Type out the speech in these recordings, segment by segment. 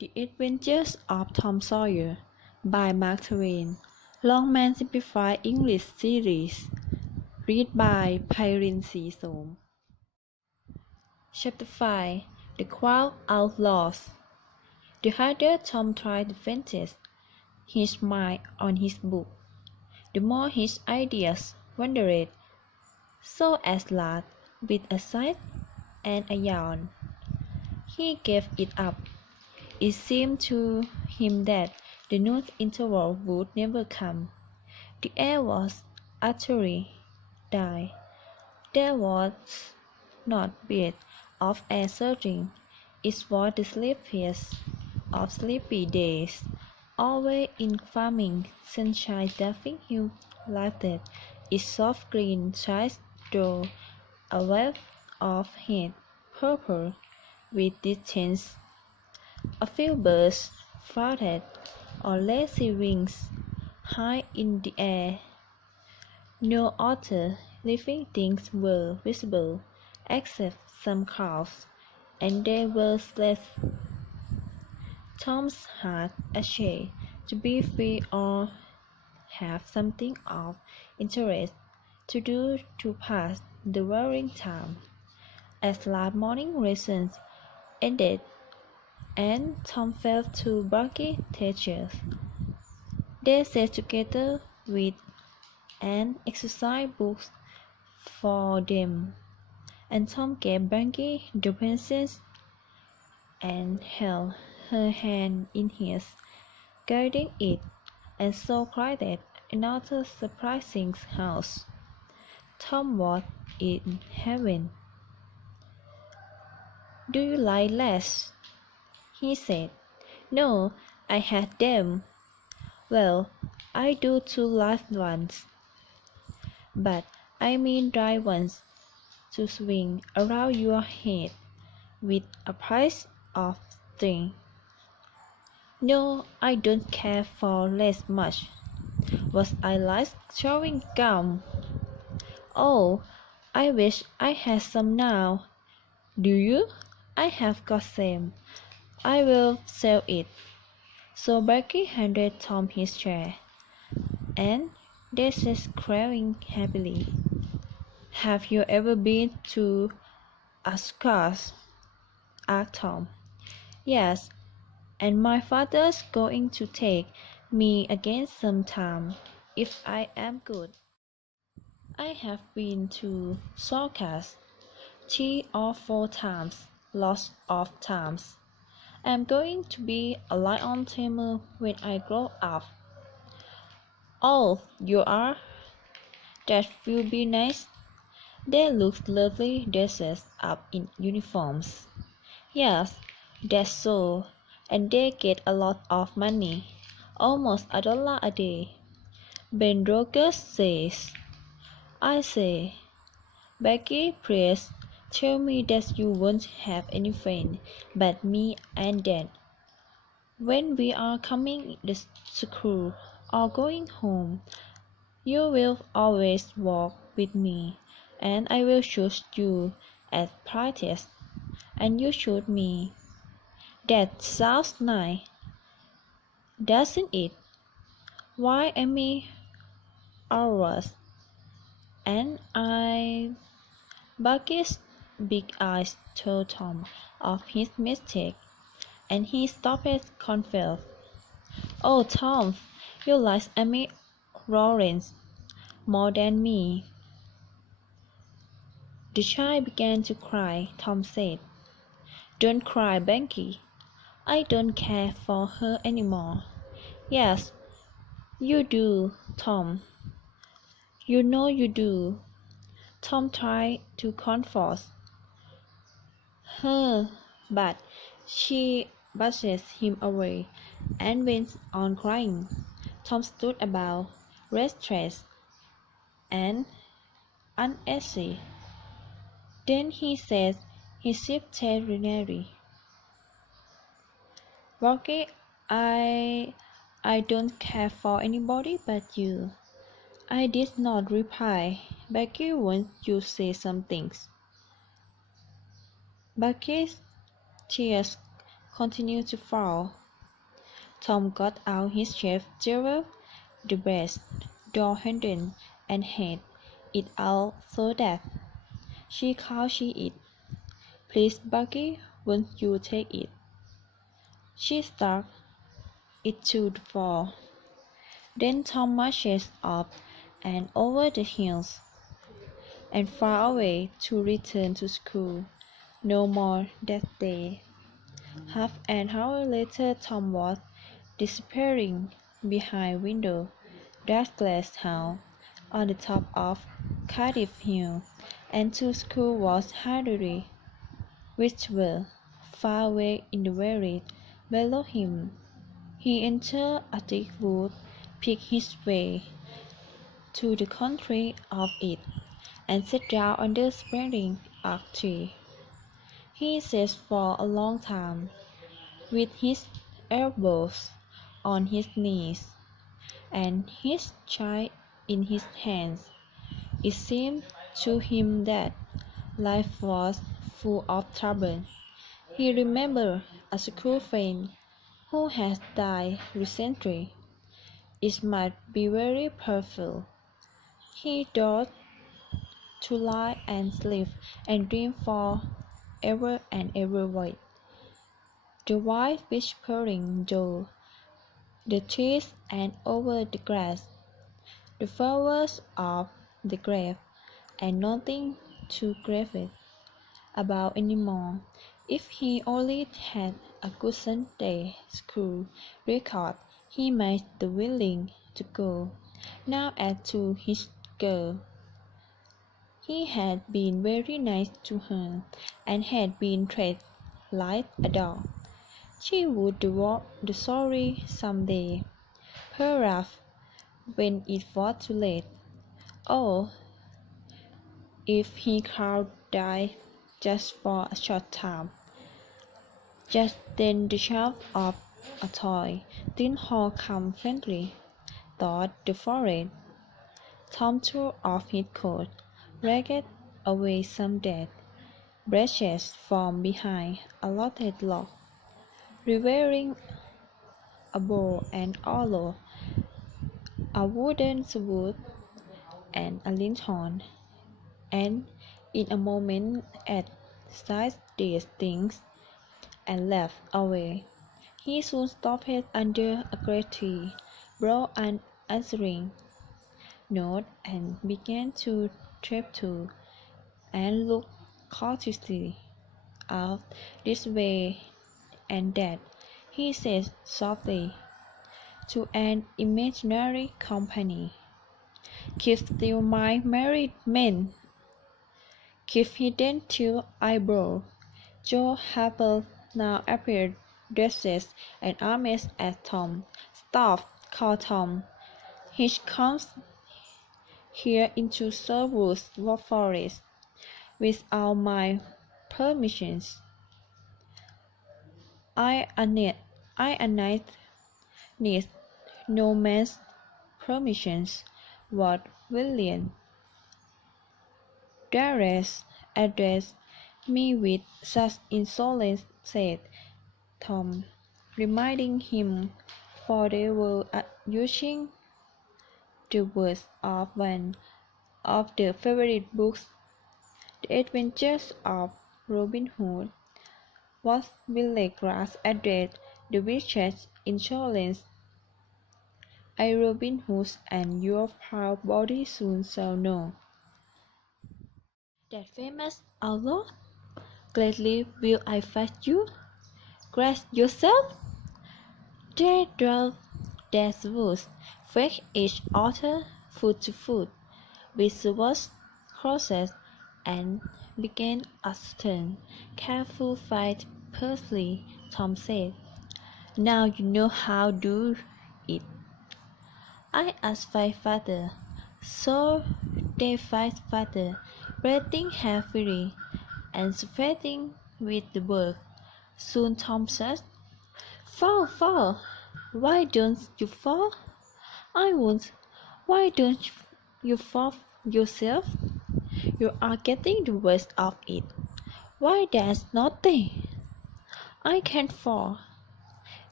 The Adventures of Tom Sawyer by Mark Twain. Longman Simplified English Series. Read by Pairin Srisom. Chapter 5. The Wild Outlaws. The harder Tom tried to focus his mind on his book, the more his ideas wandered, so at last, with a sigh and a yawn, he gave it up. It seemed to him that the noon interval would never come. The air was utterly dry. There was not a bit of air surging. It was the sleepiest of sleepy days. Always in farming sunshine Daffing Hill lighted its soft green skies through a web of heat, purple with distance. A few birds fluttered on lazy wings high in the air. No other living things were visible except some cows, and they were slept. Tom's heart ached to be free or have something of interest to do to pass the wearing time. As last morning lessons ended, and Tom fell to bulky teachers. They sat together with an exercise book for them, and Tom gave Bunky the pencil and held her hand in his, guiding it, and so created another surprising house. Tom was in heaven. "Do you like lads?" he said. "No, I had them." "Well, I do too live ones. But I mean dry ones to swing around your head with a piece of string." "No, I don't care for lace much. Was I like chewing gum?" "Oh, I wish I had some now." "Do you?" "I have got some. I will sell it." So Becky handed Tom his chair, and they sat crying happily. "Have you ever been to Ascot?" asked Tom. "Yes, and my father's going to take me again some time, if I am good. I have been to Sorcas 3 or 4 times, lots of times. I'm going to be a lion tamer when I grow up." "Oh, you are? That will be nice." They looked lovely dressed up in uniforms. "Yes, that's so, and they get a lot of money, almost $1 a day, Ben Rogers says." "I say, Becky, please tell me that you won't have any friend but me and Dad when we are coming to school or going home. You will always walk with me, and I will shoot you at practice, and you shoot me. That sounds nice, doesn't it? Why, Amy Arwas, and I..." Bucky's big eyes told Tom of his mistake, and he stopped confused. "Oh, Tom, you like Amy Lawrence more than me." The child began to cry. Tom said, "Don't cry, Becky. I don't care for her any more." "Yes, you do, Tom. You know you do." Tom tried to comfort her, but she brushed him away and went on crying. Tom stood about, restless and uneasy. Then he said, his shifted renary, "Rocky, I don't care for anybody but you." I did not reply. "Becky, won't you say some things?" Becky's tears continued to fall. Tom got out his chef drawer, the brass door handle, and had it out so that she could see it. "Please, Bucky, won't you take it?" She stuck it to the floor. Then Tom marched up and over the hills and far away to return to school. No more that day. Half an hour later Tom was disappearing behind window that glass house on the top of Cardiff Hill, and to school was hardly reachable. Far away in the valley below him, he entered a thick wood, picked his way to the country of it, and sat down under a spreading oak tree. He sat for a long time, with his elbows on his knees, and his chin in his hands. It seemed to him that life was full of trouble. He remembered a school friend who had died recently. It might be very painful. He thought to lie and sleep and dream for ever and ever white. The wind whispering through the trees and over the grass, the flowers of the grave, and nothing to grieve about anymore. If he only had a good Sunday school record, he might be willing to go. Now as to his girl, he had been very nice to her, and had been treated like a dog. She would develop the story some day, perhaps when it was too late. Oh, if he could die just for a short time. Just then the shout of a toy tin horn came faintly through the forest. Tom tore off his coat, raked away some dead branches from behind a rotted log, revealing a bow and arrow, a wooden sword, and a lantern, and in a moment had seized these things and left away. He soon stopped under a great tree, brought an answering note, and began to tiptoe and look cautiously out this way and that. He said softly to an imaginary company, "Keep still, my married men. Keep hidden till I blow." Joe Harper now appeared, dressed and armed as Tom. "Stop!" called Tom. "He comes here into Sherwood Forest without my permission. I need no man's permission." What William dares address me with such insolence, said Tom, reminding him, for they were using the words of one of the favorite books, The Adventures of Robin Hood. What Villegras addressed the witch's insolence, I Robin Hood and your proud body soon shall know. That famous outlaw? Gladly will I fight you. Grasp yourself. They drove their swords, faced each other foot to foot, with swords crossed, and began a stern, careful fight. Percy, Tom said, "Now you know how to do it." I asked my father. So they fight father, breathing heavily and sweating with the work. Soon Tom said, "Fall, fall! Why don't you fall?" "I won't." "Why don't you fall yourself? You are getting the worst of it." "Why, that's nothing." I can't fall.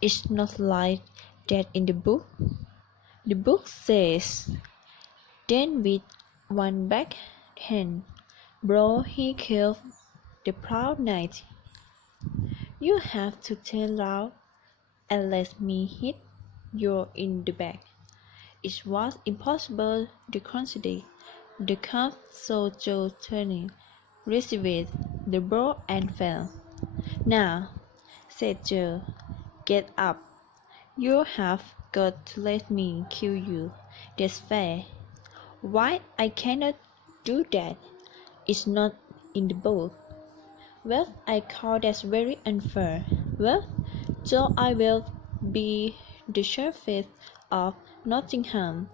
It's not like that in the book. The book says, then with one back hand blow he killed the proud knight. You have to tell loud and let me hit you in the back. It was impossible to consider. The calf saw Joe turning, received the blow and fell. Now, said Joe, get up. You have got to let me kill you. That's fair. Why I cannot do that? It's not in the book. Well, I call that very unfair. Well, so I will be the sheriff of Nottingham,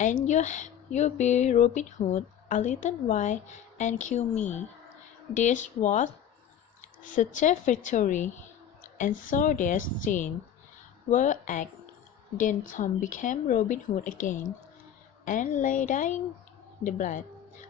and you be Robin Hood a little while and kill me. This was satisfactory, and so their scene were act. Then Tom became Robin Hood again, and lay dying the blood,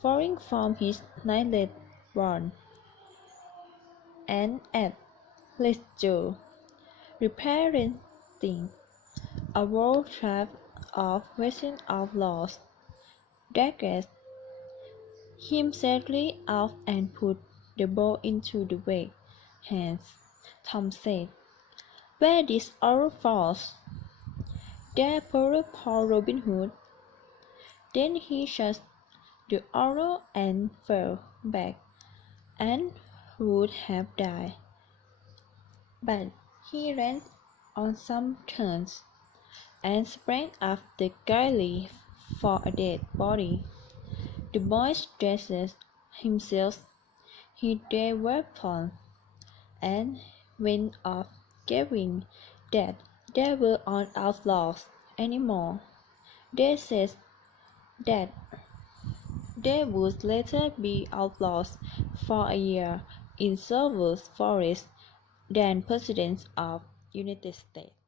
pouring from his knightly wand, and at least Joe, representing a world trapped of western outlaws, dragged him safely out and put the bow into the wake hands. Tom said, where this arrow falls, there poor Robin Hood. Then he shot the arrow and fell back, and would have died. But he ran on some turns, and sprang after gaily for a dead body. The boy stretched himself, hid their weapons, and went off, gathering that they were not outlaws any more. They said that they would later be outlaws for a year in Silver Forest, then Presidents of United States.